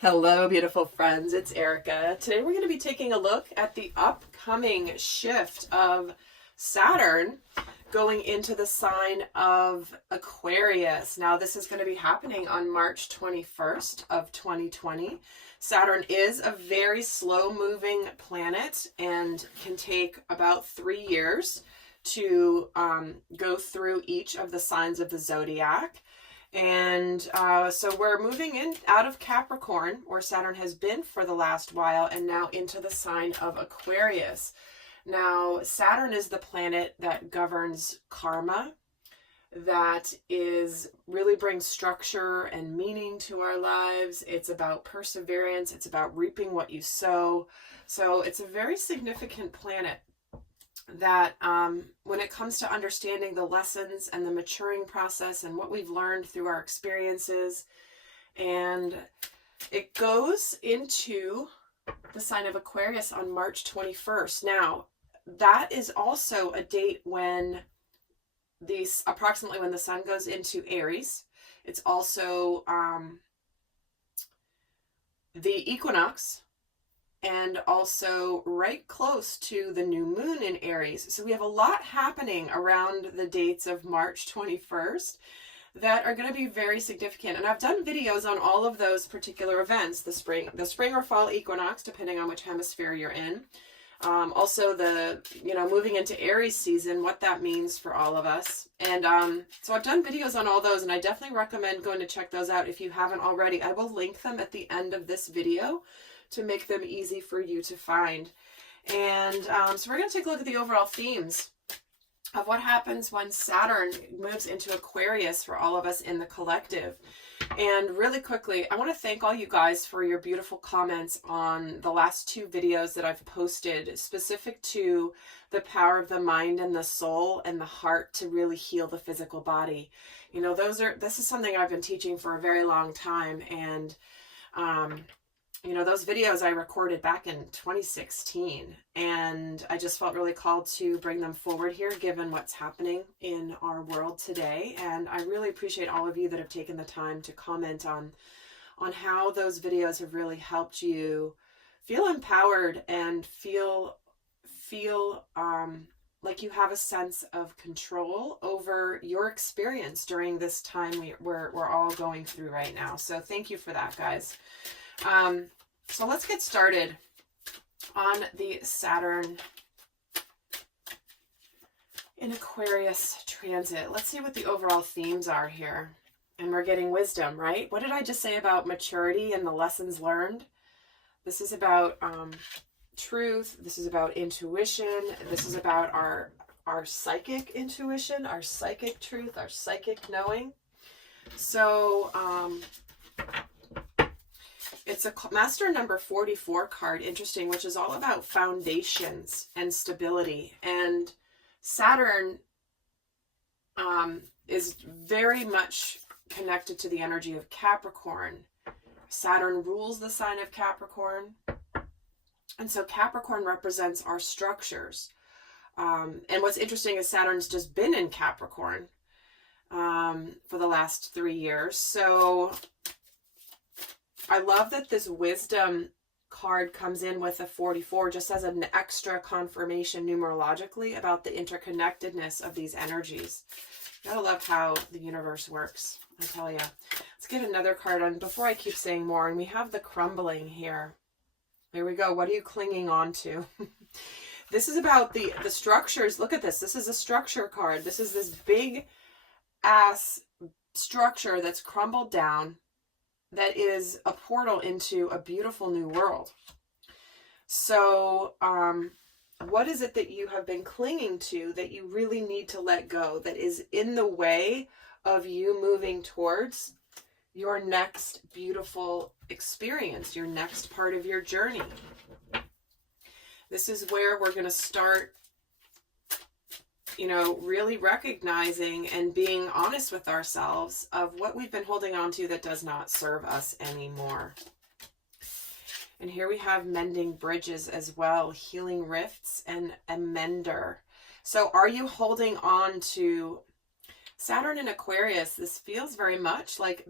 Hello, beautiful friends. It's Erika. Today we're going to be taking a look at the upcoming shift of Saturn going into the sign of Aquarius. Now, this is going to be happening on March 21st of 2020. Saturn is a very slow-moving planet and can take about 3 years to go through each of the signs of the zodiac. And so we're moving in out of Capricorn, where Saturn has been for the last while, and now into the sign of Aquarius. Now, Saturn is the planet that governs karma, that really brings structure and meaning to our lives. It's about perseverance. It's about reaping what you sow. So it's a very significant planet that when it comes to understanding the lessons and the maturing process and what we've learned through our experiences, and it goes into the sign of Aquarius on March 21st. Now, that is also a date when approximately when the sun goes into Aries. It's also the equinox, and also right close to the new moon in Aries. So we have a lot happening around the dates of March 21st that are going to be very significant. And I've done videos on all of those particular events, the spring or fall equinox, depending on which hemisphere you're in. Also the, moving into Aries season, what that means for all of us. And so I've done videos on all those, and I definitely recommend going to check those out if you haven't already. I will link them at the end of this video to make them easy for you to find. And so we're going to take a look at the overall themes of what happens when Saturn moves into Aquarius for all of us in the collective. And really quickly, I want to thank all you guys for your beautiful comments on the last 2 videos that I've posted, specific to the power of the mind and the soul and the heart to really heal the physical body. This is something I've been teaching for a very long time, and those videos I recorded back in 2016, and I just felt really called to bring them forward here, given what's happening in our world today. And I really appreciate all of you that have taken the time to comment on how those videos have really helped you feel empowered and feel like you have a sense of control over your experience during this time we're all going through right now. So thank you for that, guys. So let's get started on the Saturn in Aquarius transit. Let's see what the overall themes are here. And we're getting wisdom, right? What did I just say about maturity and the lessons learned? This is about truth. This is about intuition. This is about our psychic intuition, our psychic truth, our psychic knowing. So, it's a Master number 44 card, interesting, which is all about foundations and stability. And Saturn is very much connected to the energy of Capricorn. Saturn rules the sign of Capricorn. And so Capricorn represents our structures. And what's interesting is Saturn's just been in Capricorn for the last 3 years. So I love that this wisdom card comes in with a 44 just as an extra confirmation numerologically about the interconnectedness of these energies. Gotta love how the universe works, I tell you. Let's get another card on before I keep saying more. And we have the crumbling here. There we go. What are you clinging on to? This is about the structures. Look at this. This is a structure card. This is this big ass structure that's crumbled down, that is a portal into a beautiful new world. So what is it that you have been clinging to that you really need to let go, that is in the way of you moving towards your next beautiful experience, your next part of your journey? This is where we're going to start, really recognizing and being honest with ourselves of what we've been holding on to that does not serve us anymore. And here we have mending bridges as well, healing rifts, and a mender. So are you holding on to Saturn in Aquarius? This feels very much like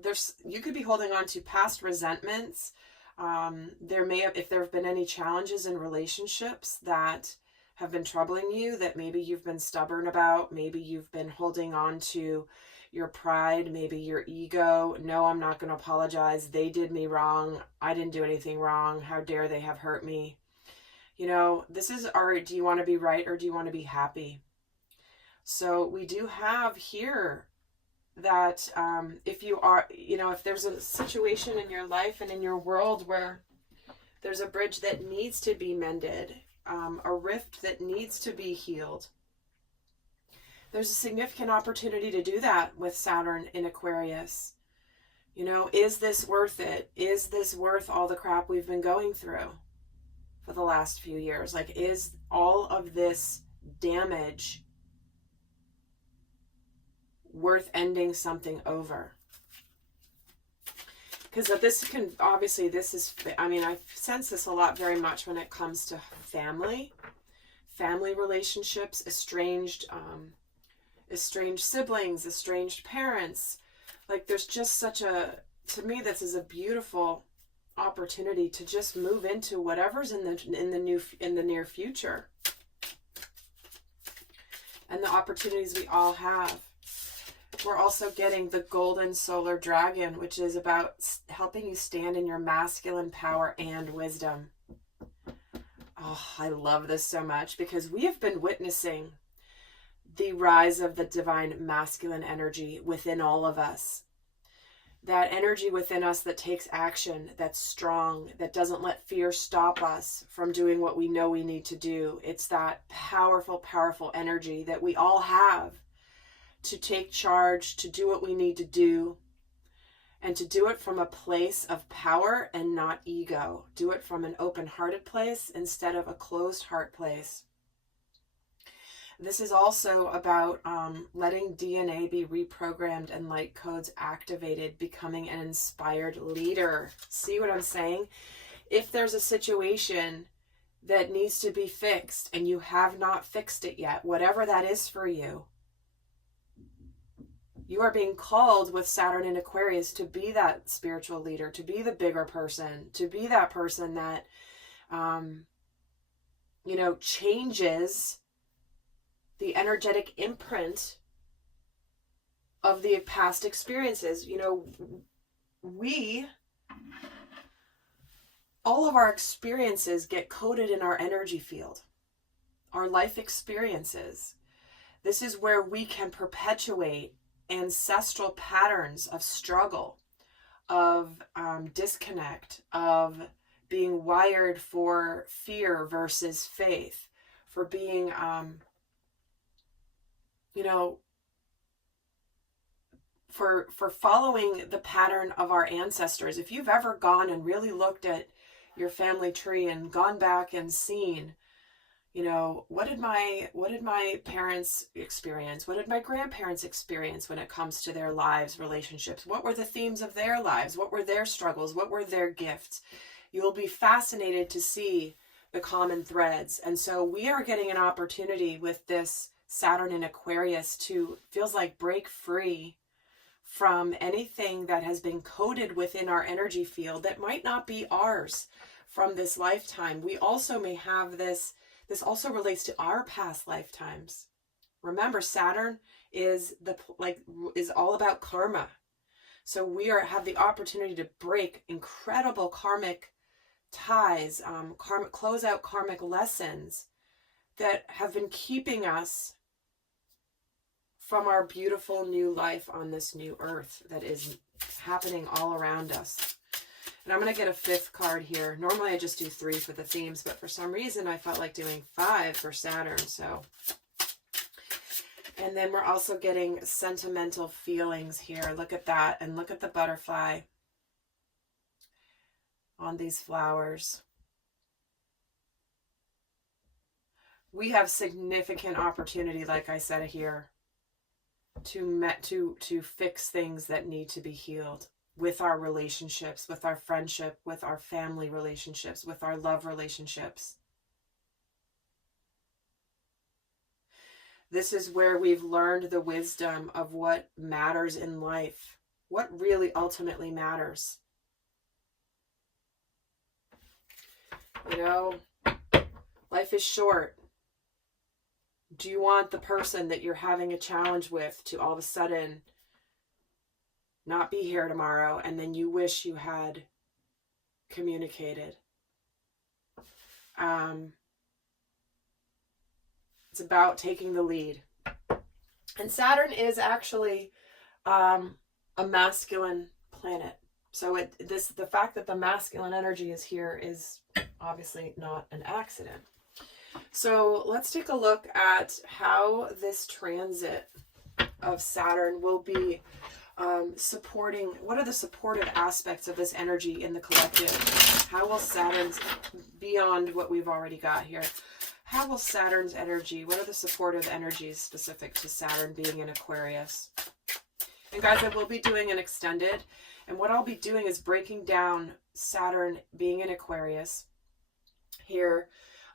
you could be holding on to past resentments, If there have been any challenges in relationships that have been troubling you, that maybe you've been stubborn about, maybe you've been holding on to your pride, maybe your ego. No, I'm not going to apologize. They did me wrong. I didn't do anything wrong. How dare they have hurt me? This is do you want to be right or do you want to be happy? So we do have here that if there's a situation in your life and in your world where there's a bridge that needs to be mended, a rift that needs to be healed, there's a significant opportunity to do that with Saturn in Aquarius. Is this worth it? Is this worth all the crap we've been going through for the last few years? Like, is all of this damage worth ending something over? Because I sense this a lot very much when it comes to family relationships, estranged siblings, estranged parents. Like, there's just to me, this is a beautiful opportunity to just move into whatever's in the near future, and the opportunities we all have. We're also getting the golden solar dragon, which is about helping you stand in your masculine power and wisdom. Oh, I love this so much, because we have been witnessing the rise of the divine masculine energy within all of us. That energy within us that takes action, that's strong, that doesn't let fear stop us from doing what we know we need to do. It's that powerful, powerful energy that we all have to take charge, to do what we need to do, and to do it from a place of power and not ego. Do it from an open-hearted place instead of a closed heart place. This is also about letting DNA be reprogrammed and light codes activated, becoming an inspired leader. See what I'm saying? If there's a situation that needs to be fixed and you have not fixed it yet, whatever that is for you, you are being called with Saturn in Aquarius to be that spiritual leader, to be the bigger person, to be that person that, changes the energetic imprint of the past experiences. All of our experiences get coded in our energy field, our life experiences. This is where we can perpetuate ancestral patterns of struggle, of disconnect, of being wired for fear versus faith, for being, for following the pattern of our ancestors. If you've ever gone and really looked at your family tree and gone back and seen, what did my parents experience? What did my grandparents experience when it comes to their lives, relationships? What were the themes of their lives? What were their struggles? What were their gifts? You'll be fascinated to see the common threads. And so we are getting an opportunity with this Saturn in Aquarius to, feels like, break free from anything that has been coded within our energy field that might not be ours from this lifetime. We also may have this also relates to our past lifetimes. Remember, Saturn is all about karma. So we have the opportunity to break incredible karmic ties, close out karmic lessons that have been keeping us from our beautiful new life on this new earth that is happening all around us. And I'm going to get a fifth card here. Normally I just do 3 for the themes, but for some reason I felt like doing 5 for Saturn. And then we're also getting sentimental feelings here. Look at that. And look at the butterfly on these flowers. We have significant opportunity, like I said here, to fix things that need to be healed with our relationships, with our friendship, with our family relationships, with our love relationships. This is where we've learned the wisdom of what matters in life, what really ultimately matters. You know, life is short. Do you want the person that you're having a challenge with to all of a sudden not be here tomorrow, and then you wish you had communicated? It's about taking the lead. And Saturn is actually a masculine planet. So the fact that the masculine energy is here is obviously not an accident. So let's take a look at how this transit of Saturn will be supporting. What are the supportive aspects of this energy in the collective? How will Saturn's, beyond what we've already got here, how will Saturn's energy, what are the supportive energies specific to Saturn being in Aquarius? And guys, I will be doing an extended, and what I'll be doing is breaking down Saturn being in Aquarius here,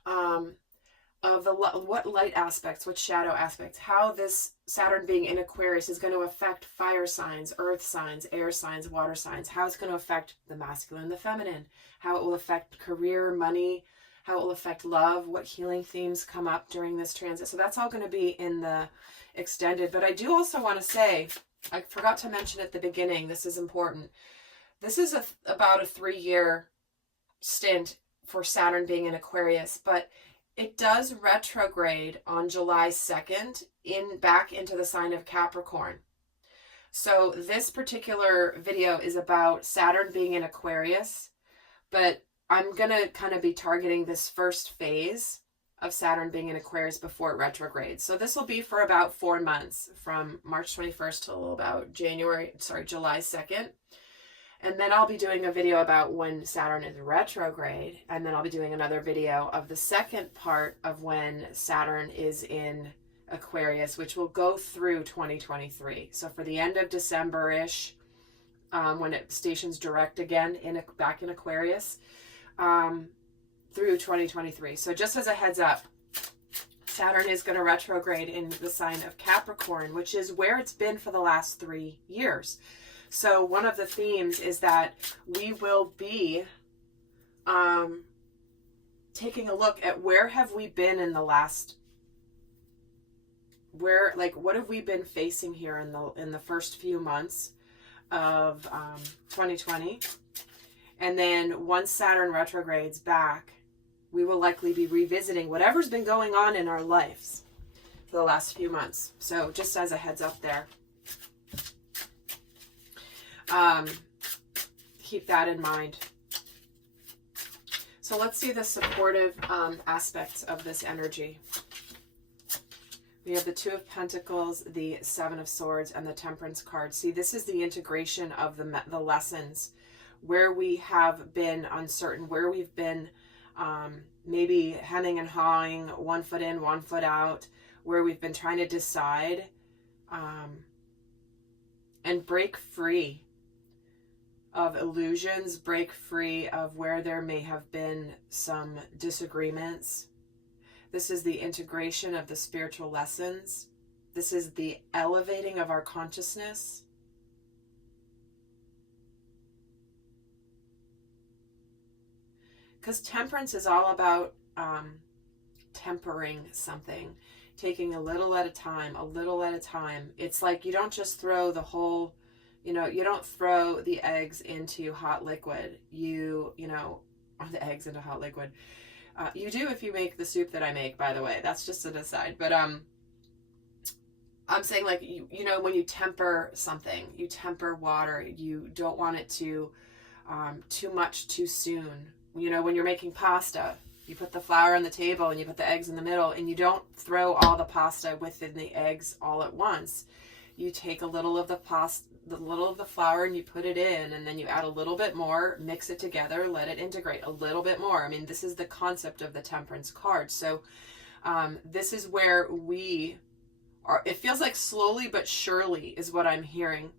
of what light aspects, what shadow aspects, how this Saturn being in Aquarius is going to affect fire signs, earth signs, air signs, water signs, how it's going to affect the masculine, the feminine, how it will affect career, money, how it will affect love, what healing themes come up during this transit. So that's all going to be in the extended. But I do also want to say, I forgot to mention at the beginning, this is important. This is about a 3-year stint for Saturn being in Aquarius, but it does retrograde on July 2nd back into the sign of Capricorn. So this particular video is about Saturn being in Aquarius, but I'm going to kind of be targeting this first phase of Saturn being in Aquarius before it retrogrades. So this will be for about 4 months, from March 21st till about July 2nd. And then I'll be doing a video about when Saturn is retrograde. And then I'll be doing another video of the second part of when Saturn is in Aquarius, which will go through 2023. So for the end of December-ish, when it stations direct again back in Aquarius, through 2023. So just as a heads up, Saturn is going to retrograde in the sign of Capricorn, which is where it's been for the last 3 years. So one of the themes is that we will be taking a look at where have we been in the last, what have we been facing here in the first few months of 2020. And then once Saturn retrogrades back, we will likely be revisiting whatever's been going on in our lives for the last few months. So just as a heads up there. Keep that in mind. So let's see the supportive aspects of this energy. We have the Two of Pentacles, the Seven of Swords, and the Temperance card. See, this is the integration of the lessons, where we have been uncertain, where we've been maybe hemming and hawing, 1 foot in, 1 foot out, where we've been trying to decide and break free of illusions, break free of where there may have been some disagreements. This is the integration of the spiritual lessons. This is the elevating of our consciousness. Because temperance is all about tempering something, taking a little at a time, a little at a time. It's like you don't just throw the whole, you don't throw the eggs into hot liquid. You the eggs into hot liquid. You do if you make the soup that I make, by the way. That's just an aside. But I'm saying, like, when you temper something, you temper water. You don't want it to too much too soon. When you're making pasta, you put the flour on the table and you put the eggs in the middle, and you don't throw all the pasta within the eggs all at once. You take a little of the flour and you put it in, and then you add a little bit more, mix it together, let it integrate a little bit more. I mean, this is the concept of the Temperance card. So this is where we are. It feels like slowly but surely is what I'm hearing.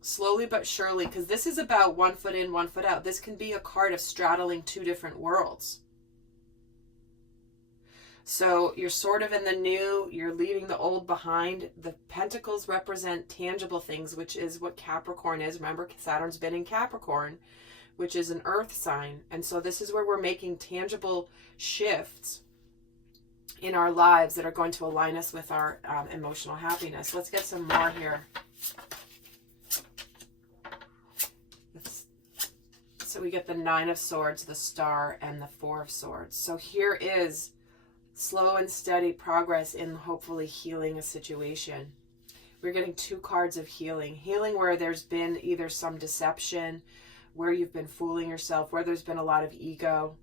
Slowly but surely, because this is about 1 foot in, 1 foot out. This can be a card of straddling 2 different worlds. So you're sort of in the new, you're leaving the old behind. The pentacles represent tangible things, which is what Capricorn is. Remember, Saturn's been in Capricorn which is an earth sign. And so this is where we're making tangible shifts in our lives that are going to align us with our emotional happiness. Let's get some more here. So we get the 9 of Swords, the Star, and the 4 of Swords. So here is slow and steady progress in hopefully healing a situation. We're getting 2 cards of healing. Healing where there's been either some deception, where you've been fooling yourself, where there's been a lot of ego,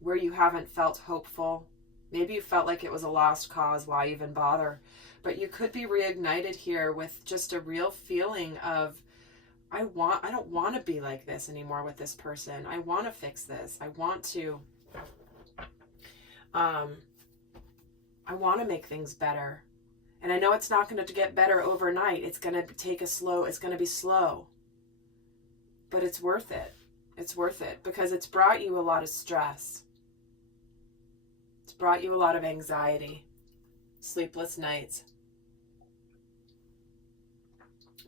where you haven't felt hopeful. Maybe you felt like it was a lost cause. Why even bother? But you could be reignited here with just a real feeling of, I don't want to be like this anymore with this person. I want to fix this. I want to make things better. And I know it's not going to get better overnight. It's going to it's going to be slow. But it's worth it. It's worth it because it's brought you a lot of stress. It's brought you a lot of anxiety, sleepless nights.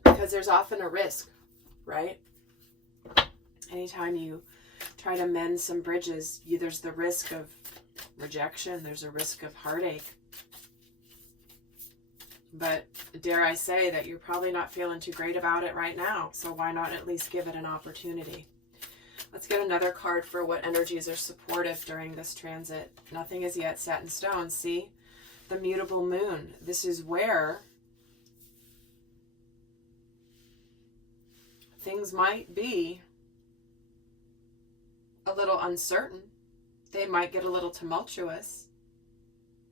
Because there's often a risk, right? Anytime you try to mend some bridges, there's the risk of rejection. There's a risk of heartache. But dare I say that you're probably not feeling too great about it right now. So why not at least give it an opportunity? Let's get another card for what energies are supportive during this transit. Nothing is yet set in stone. See? The mutable moon. This is where things might be a little uncertain. They might get a little tumultuous.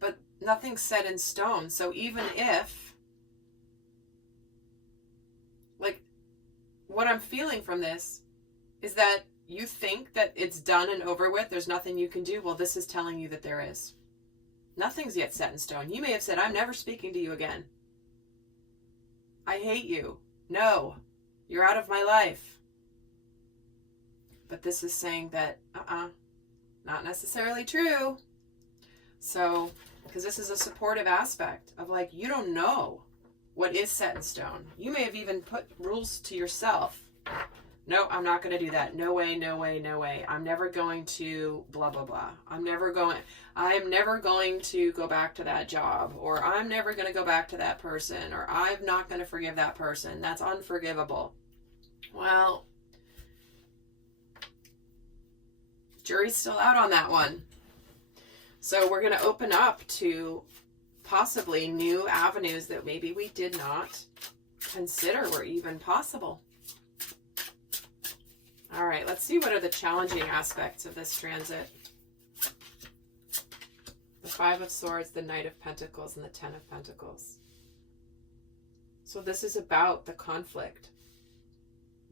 But nothing's set in stone. So even if, like, what I'm feeling from this is that you think that it's done and over with, there's nothing you can do. Well, this is telling you that there is. Nothing's yet set in stone. You may have said, I'm never speaking to you again. I hate you. No, you're out of my life. But this is saying that, not necessarily true. So, because this is a supportive aspect of like, you don't know what is set in stone. You may have even put rules to yourself. No, I'm not going to do that. No way, no way, no way. I'm never going to blah, blah, blah. I'm never going to go back to that job, or I'm never going to go back to that person, or I'm not going to forgive that person. That's unforgivable. Well, jury's still out on that one. So we're going to open up to possibly new avenues that maybe we did not consider were even possible. All right, let's see what are the challenging aspects of this transit. The 5 of Swords, the Knight of Pentacles, and the 10 of Pentacles. So this is about the conflict.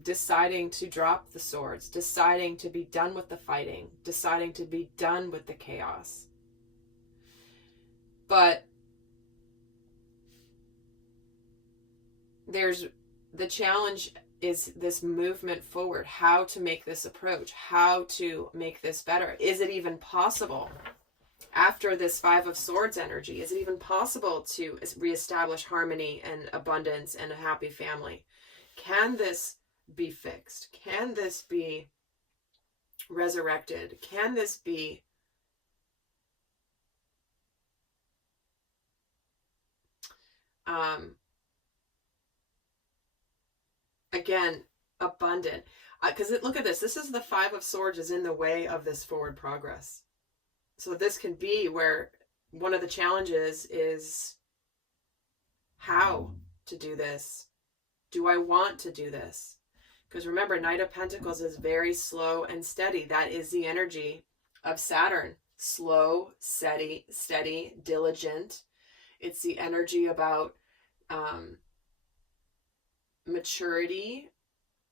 Deciding to drop the swords, deciding to be done with the fighting, deciding to be done with the chaos. But there's the challenge is this movement forward, how to make this approach, how to make this better. Is it even possible after this 5 of Swords energy? Is it even possible to reestablish harmony and abundance and a happy family? Can this be fixed? Can this be resurrected? Can this be again, abundant? Because look at this. This is the 5 of Swords is in the way of this forward progress. So this can be where one of the challenges is how to do this. Do I want to do this? Because remember, Knight of Pentacles is very slow and steady. That is the energy of Saturn. Slow, steady, diligent. It's the energy about maturity.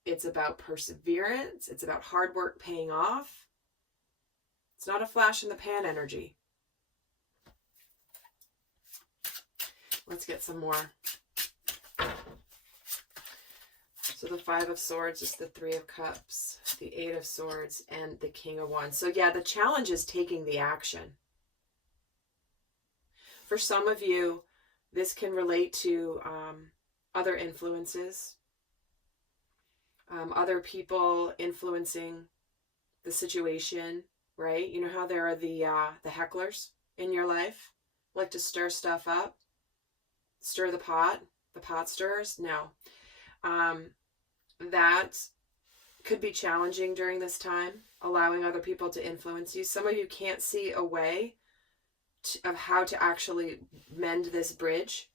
It's about perseverance. It's about hard work paying off. It's not a flash in the pan energy. Let's get some more. So the 5 of Swords is the 3 of Cups, the 8 of Swords, and the King of Wands. So yeah, the challenge is taking the action. For some of you, this can relate to other influences. other people influencing the situation, right? You know how there are the hecklers in your life, like to stir stuff up, stir the pot stirrers. No, that could be challenging during this time, allowing other people to influence you. Some of you can't see a way of how to actually mend this bridge.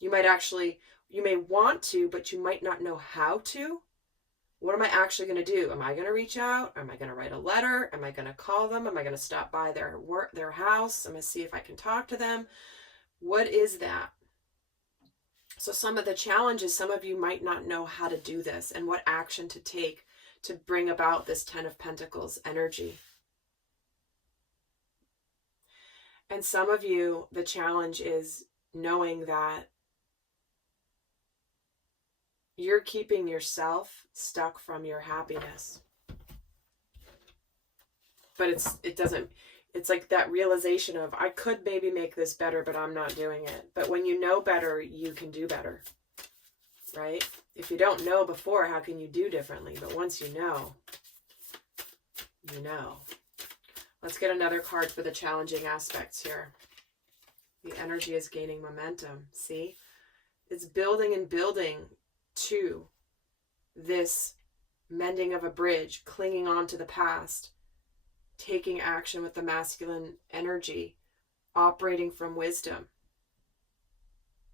You may want to, but you might not know how to. What am I actually going to do? Am I going to reach out? Am I going to write a letter? Am I going to call them? Am I going to stop by their house? I'm going to see if I can talk to them. What is that? So some of the challenges, some of you might not know how to do this and what action to take to bring about this 10 of Pentacles energy. And some of you, the challenge is knowing that you're keeping yourself stuck from your happiness. But it's like that realization of, I could maybe make this better, but I'm not doing it. But when you know better, you can do better, right? If you don't know before, how can you do differently? But once you know, you know. Let's get another card for the challenging aspects here. The energy is gaining momentum. See? It's building and building to this mending of a bridge, clinging on to the past, taking action with the masculine energy, operating from wisdom.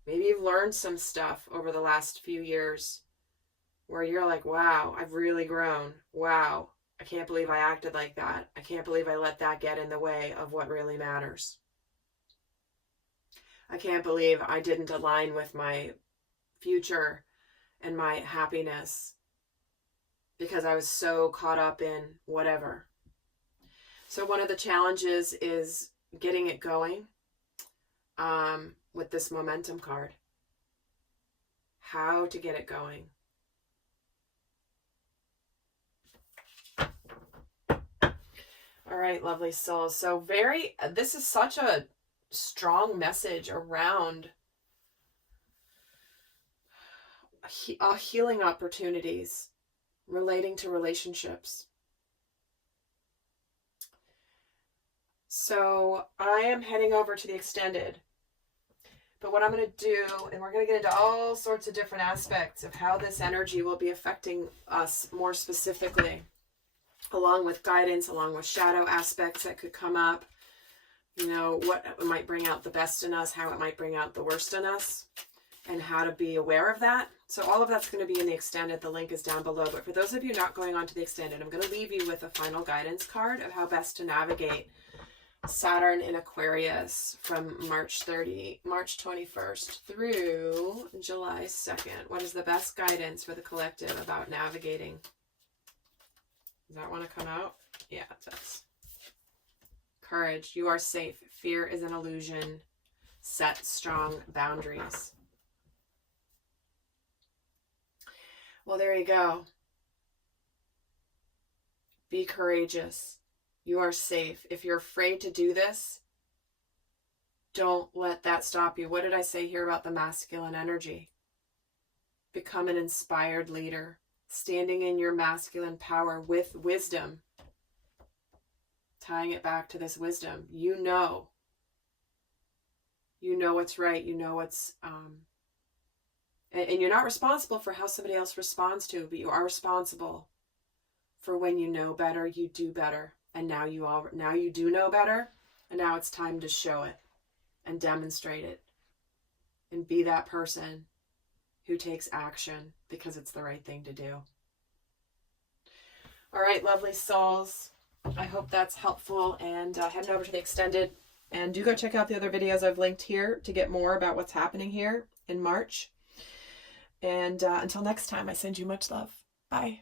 Maybe you've learned some stuff over the last few years where you're like, wow, I've really grown. Wow, I can't believe I acted like that. I can't believe I let that get in the way of what really matters. I can't believe I didn't align with my future and my happiness because I was so caught up in whatever. So one of the challenges is getting it going with this momentum card. How to get it going. All right, lovely souls. So this is such a strong message around healing opportunities relating to relationships. So I am heading over to the extended. But what I'm going to do, and we're going to get into all sorts of different aspects of how this energy will be affecting us more specifically, along with guidance, along with shadow aspects that could come up, you know, what might bring out the best in us, how it might bring out the worst in us, and how to be aware of that. So all of that's going to be in the extended. The link is down below. But for those of you not going on to the extended, I'm going to leave you with a final guidance card of how best to navigate Saturn in Aquarius from March 21st through July 2nd. What is the best guidance for the collective about navigating? Does that want to come out? Yeah, it does. Courage. You are safe. Fear is an illusion. Set strong boundaries. Well, there you go. Be courageous. You are safe. If you're afraid to do this, don't let that stop you. What did I say here about the masculine energy? Become an inspired leader, standing in your masculine power with wisdom. Tying it back to this wisdom. You know what's right. You know what's, and you're not responsible for how somebody else responds to, but you are responsible for when you know better, you do better. And now you do know better, and now it's time to show it and demonstrate it and be that person who takes action because it's the right thing to do. All right, lovely souls. I hope that's helpful, and heading over to the extended. And do go check out the other videos I've linked here to get more about what's happening here in March. And until next time, I send you much love. Bye.